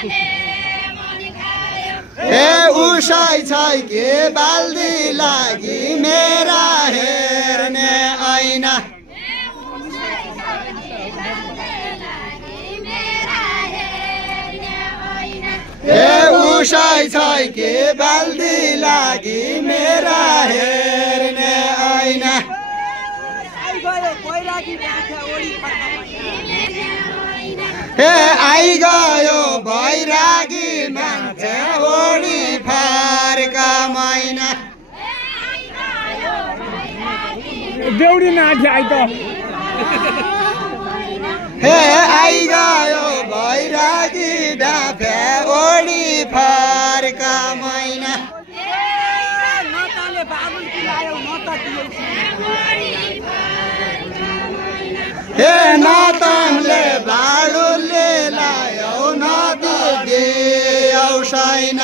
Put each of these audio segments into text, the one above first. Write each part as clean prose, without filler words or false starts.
हे उसै छै के बाल्दी लागि मेरा हेर्ने ऐना हे उसै छै के बाल्दी लागि मेरा हेर्ने ऐना हे आइगयो बैरागी मान्छे ओडी फारका मैना देउडी नाथे आइ त हे आइगयो बैरागी डाफे ओडी फारका मैना हे नाताले बाडुले लायो नदी दियौ छैन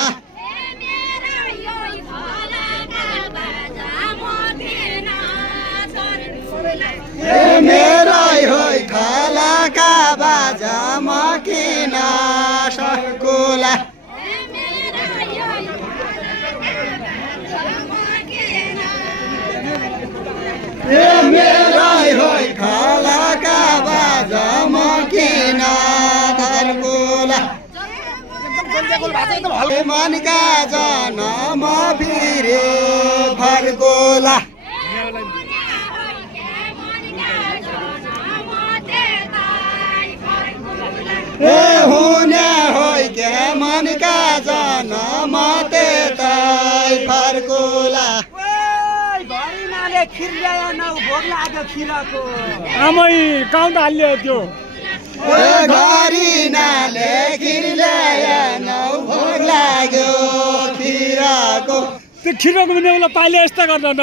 हे मेरै होइ खालाका बाजा म किन सकुला हे मेरै होइ खालाका बाजा म किन धर्कुला मनका जनम फिरे फर्कोला हे हुने होइ के मनका जनम त्यतै फर्कोला आमै काउँ त हाल्यो त्यो घरि नाले खिर ल्याएनौ भोग लाग्यो खिरको त्यो खिरको पनि उसलाई पाइले यस्तो गर्दैन